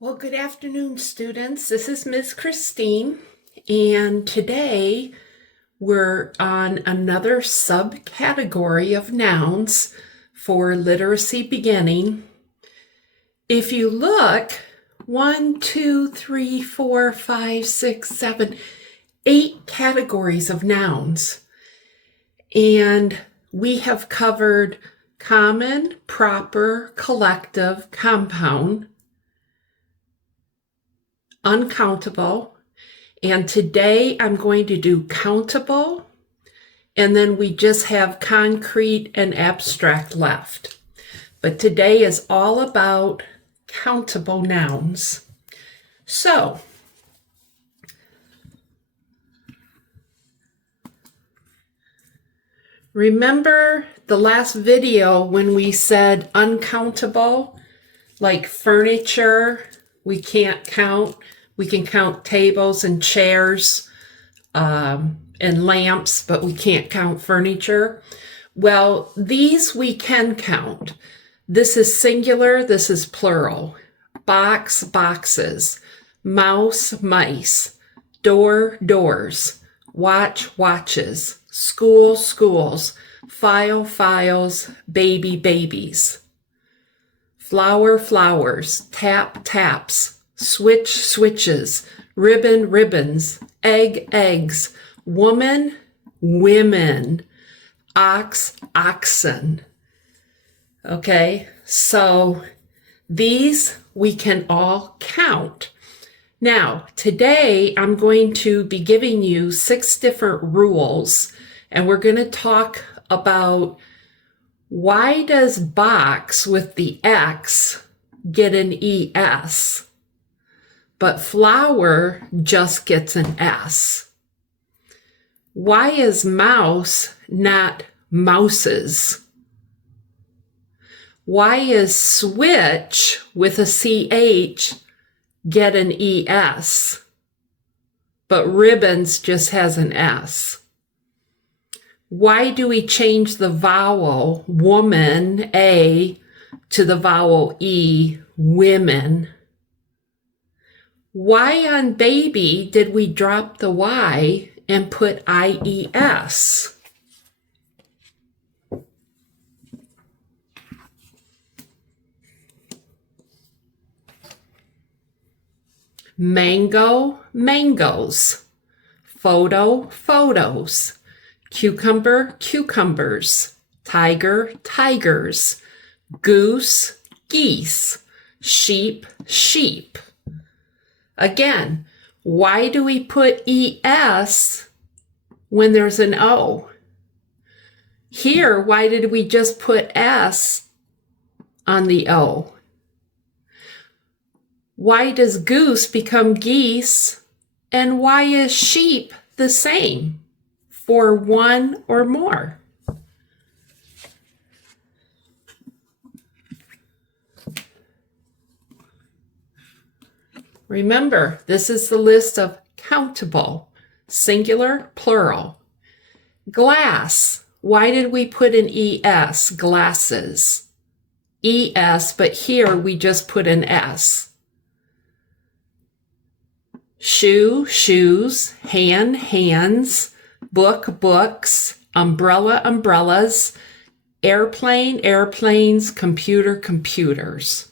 Well, good afternoon, students. This is Ms. Christine, and today we're on another subcategory of nouns for literacy beginning. If you look, 1, 2, 3, 4, 5, 6, 7, 8 categories of nouns. And we have covered common, proper, collective, compound, uncountable, and today I'm going to do countable, and then we just have concrete and abstract left. But today is all about countable nouns. So, remember the last video when we said uncountable, like furniture, we can't count. We can count tables and chairs and lamps, but we can't count furniture. Well, these we can count. This is singular, this is plural. Box, boxes. Mouse, mice. Door, doors. Watch, watches. School, schools. File, files. Baby, babies. Flower, flowers. Tap, taps. Switch, switches. Ribbon, ribbons. Egg, eggs. Woman, women. Ox, oxen. Okay, so these we can all count. Now, today I'm going to be giving you 6 different rules, and we're going to talk about why does box with the X get an ES, but flower just gets an S? Why is mouse not mouses? Why is switch with a CH get an ES, but ribbons just has an S? Why do we change the vowel woman, A, to the vowel E, women? Why on baby did we drop the Y and put IES? Mango, mangoes. Photo, photos. Cucumber, cucumbers. Tiger, tigers. Goose, geese. Sheep, sheep. Again, why do we put ES when there's an O? Here, why did we just put S on the O? Why does goose become geese? And why is sheep the same for one or more? Remember, this is the list of countable, singular, plural. Glass, why did we put an ES, glasses? ES, but here we just put an S. Shoe, shoes. Hand, hands. Book, books. Umbrella, umbrellas. Airplane, airplanes. Computer, computers.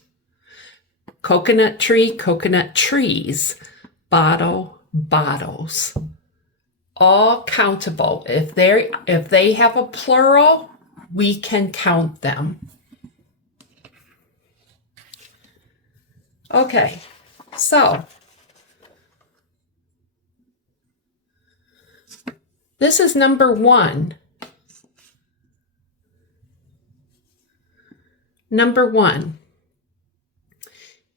Coconut tree, coconut trees. Bottle, bottles. All countable. If they have a plural, we can count them. Okay, so this is number 1. Number 1.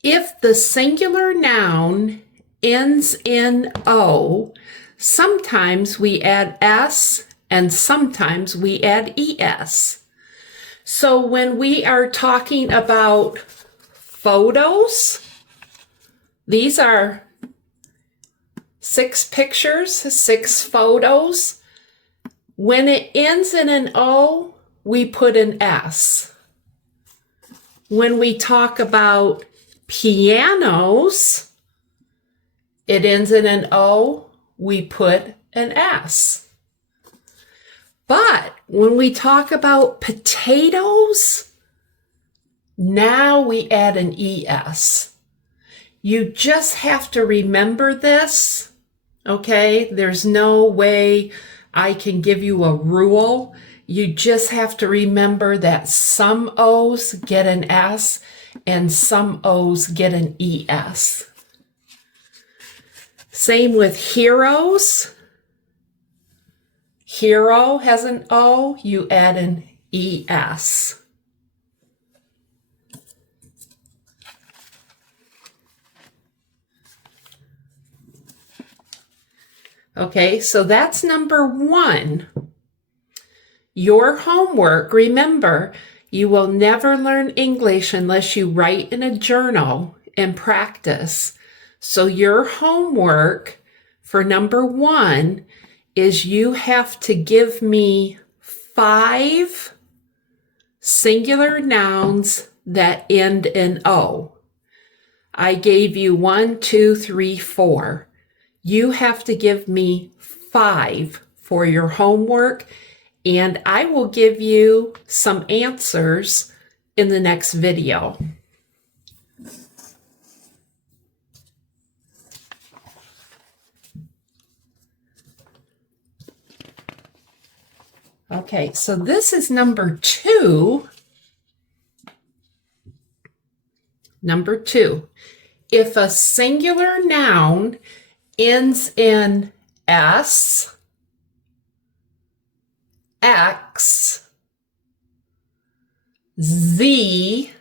If the singular noun ends in O, sometimes we add S and sometimes we add ES. So when we are talking about photos, these are 6 pictures, 6 photos. When it ends in an O, we put an S. When we talk about Pianos, it ends in an O, we put an S. But when we talk about potatoes, now we add an ES. You just have to remember this, okay? There's no way I can give you a rule. You just have to remember that some O's get an S and some O's get an ES. Same with heroes. Hero has an O, you add an ES. Okay, so that's number 1. Your homework, remember, you will never learn English unless you write in a journal and practice. So your homework for number 1 is you have to give me 5 singular nouns that end in O. I gave you 1, 2, 3, 4. You have to give me 5 for your homework, and I will give you some answers in the next video. Okay, so this is number 2. Number 2. If a singular noun ends in S, X, Z,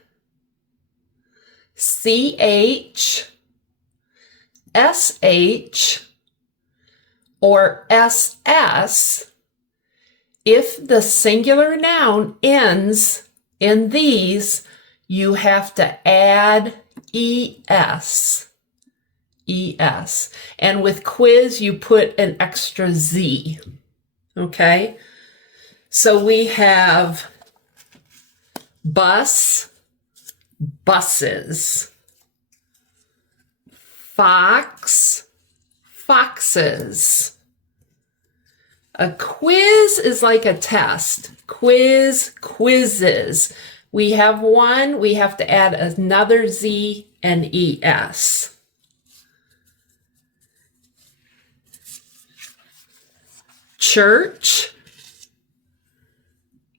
CH, SH, or SS, if the singular noun ends in these, you have to add ES. ES. And with quiz, you put an extra Z. Okay? So we have bus, buses. Fox, foxes. A quiz is like a test. Quiz, quizzes. We have one, we have to add another Z and ES. Church,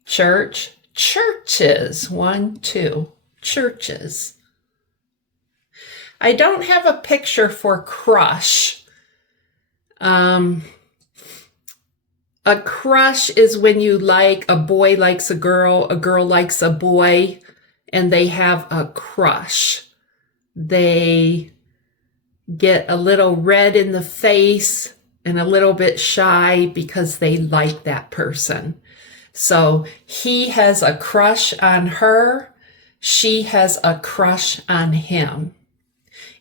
church, churches. 1, 2, churches. I don't have a picture for crush. A crush is when you like, a boy likes a girl likes a boy, and they have a crush. They get a little red in the face and a little bit shy because they like that person. So he has a crush on her. She has a crush on him.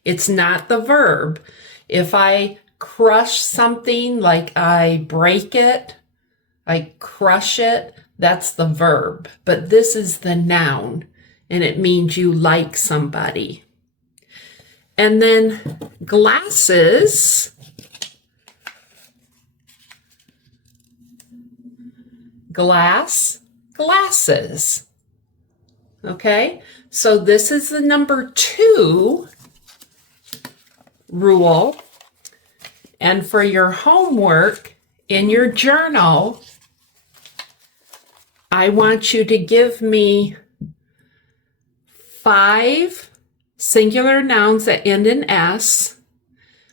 It's not the verb. If I crush something, like I break it, I crush it, that's the verb. But this is the noun, and it means you like somebody. And then glasses. Glass, glasses. Okay, so this is the number 2 rule. And for your homework in your journal, I want you to give me 5 singular nouns that end in S,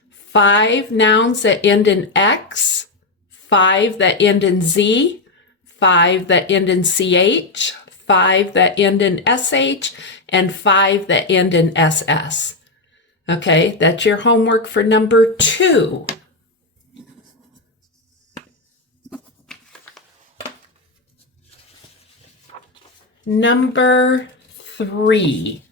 5 nouns that end in X, 5 that end in Z, 5 that end in CH, 5 that end in SH, and 5 that end in SS. Okay, that's your homework for number 2. Number 3.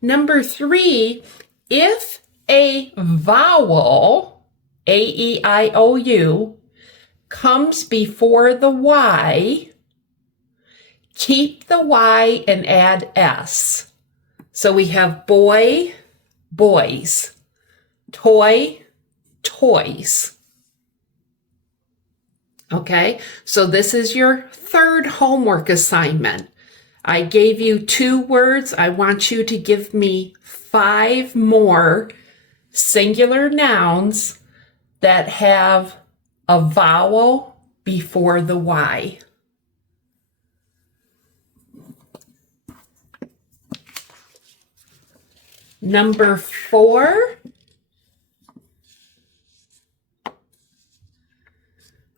Number 3, if a vowel, A-E-I-O-U, comes before the Y, Keep the Y and add S. So we have boy, boys, toy, toys. Okay, so this is your third homework assignment. I gave you 2 words. I want you to give me 5 more singular nouns that have a vowel before the Y. Number 4.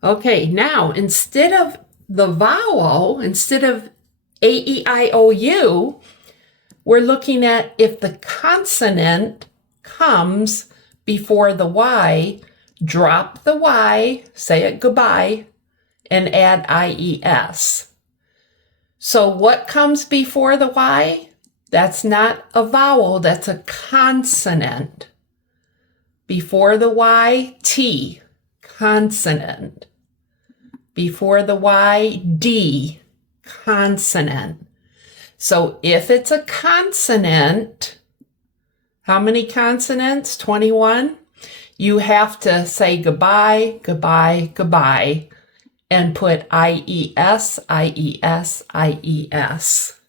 Okay, now instead of the vowel, instead of A-E-I-O-U, we're looking at if the consonant comes before the Y, drop the Y, say it goodbye, and add I-E-S. So what comes before the Y? That's not a vowel, that's a consonant. Before the Y, T, consonant. Before the Y, D, consonant. So if it's a consonant, how many consonants? 21? You have to say goodbye, goodbye, goodbye, and put I-E-S, I-E-S, I-E-S.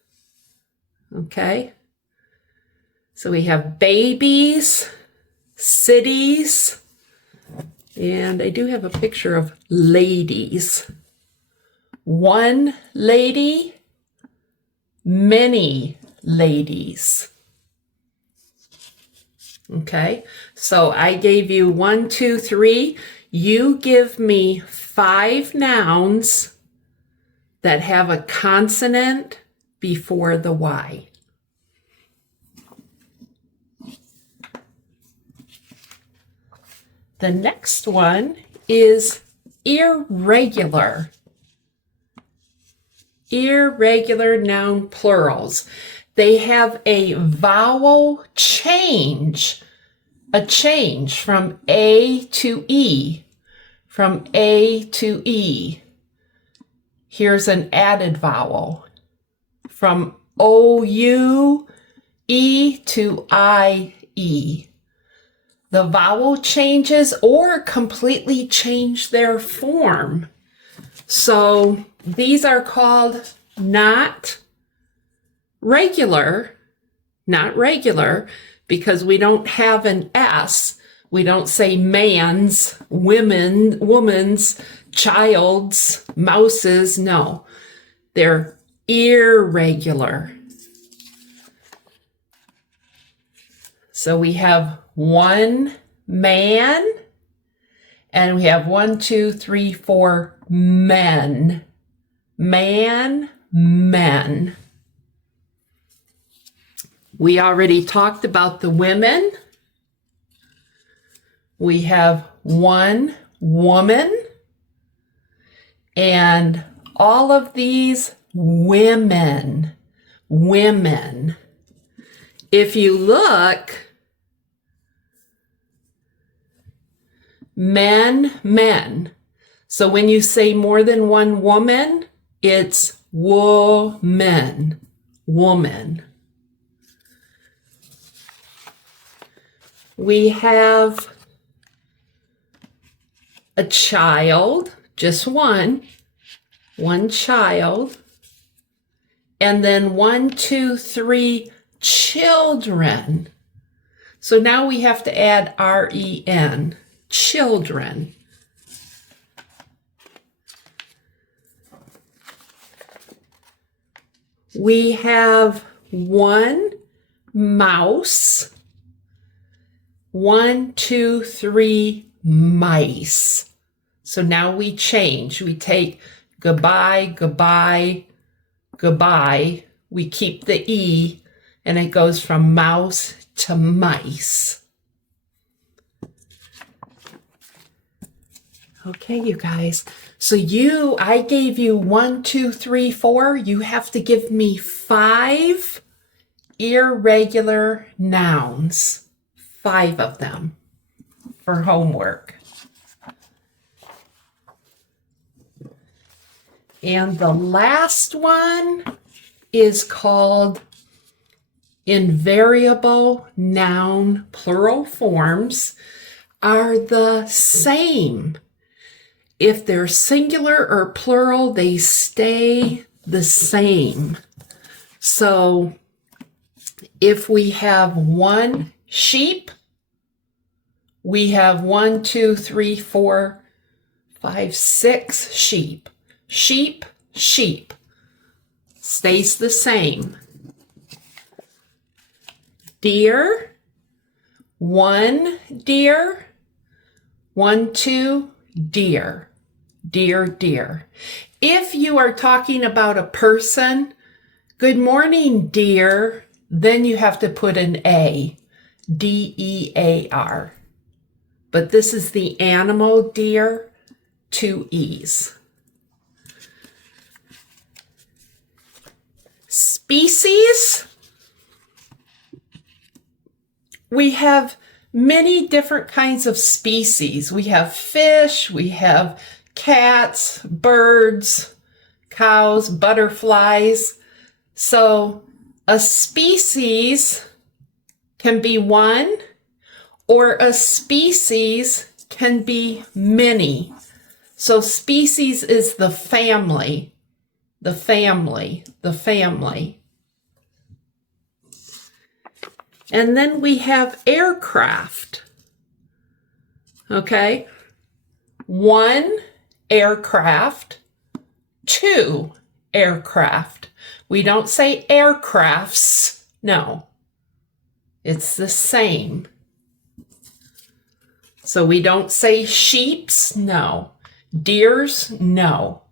Okay? So we have babies, cities, and I do have a picture of ladies. One lady, many ladies. Okay, so I gave you 1, 2, 3. You give me 5 nouns that have a consonant before the Y. The next one is irregular. Irregular noun plurals. They have a vowel change, a change from A to E, from A to E. Here's an added vowel. From O-U-E to I-E. The vowel changes or completely change their form. So these are called not regular, because we don't have an S. We don't say man's, women, woman's, child's, mouse's. No, they're irregular. So we have one man, and we have 1, 2, 3, 4 men. Man, men. We already talked about the women. We have one woman, and all of these women, women. If you look, men, men. So when you say more than one woman, it's woman, woman. We have a child, just one child, and then 1, 2, 3 children. So now we have to add R-E-N, children. We have one mouse, 1, 2, 3 mice. So now we change. We take goodbye, goodbye, goodbye. We keep the E, and it goes from mouse to mice. Okay, you guys. So I gave you 1, 2, 3, 4. You have to give me 5 irregular nouns. 5 of them for homework. And the last one is called invariable noun. Plural forms are the same. If they're singular or plural, they stay the same. So if we have one sheep, we have 1, 2, 3, 4, 5, 6 sheep. Sheep, sheep. Stays the same. Deer, 1 deer, 1, 2 deer. Deer, deer. If you are talking about a person, good morning, dear, then you have to put an A, D-E-A-R. But this is the animal deer, 2 E's. Species, we have many different kinds of species. We have fish, we have cats, birds, cows, butterflies. So a species can be one, or a species can be many. So species is the family, the family, the family. And then we have aircraft. Okay? 1 aircraft, 2 aircraft. We don't say aircrafts. No. It's the same. So we don't say sheeps. No. Deers. No.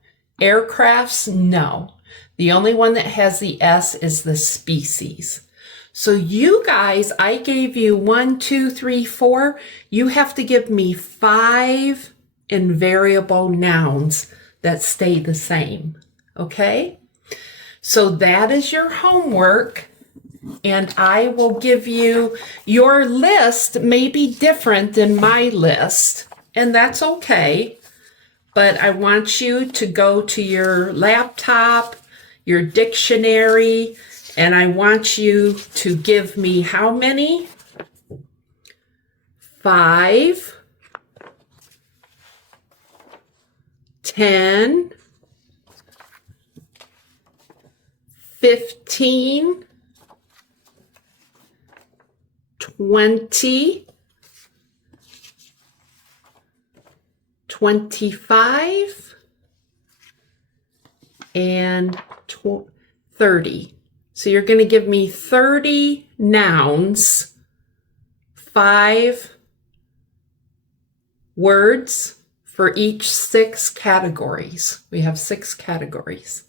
Aircrafts. No. The only one that has the S is the species. So you guys, I gave you 1, 2, 3, 4. You have to give me 5 invariable nouns that stay the same. Okay? So that is your homework. And I will give you, your list may be different than my list. And that's okay. But I want you to go to your laptop, your dictionary, and I want you to give me how many? 5, 10, 15, 20, 25, and 30. So you're going to give me 30 nouns, 5 words for each 6 categories. We have 6 categories.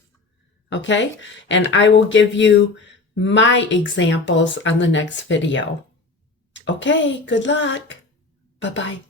Okay? And I will give you my examples on the next video. Okay, good luck. Bye-bye.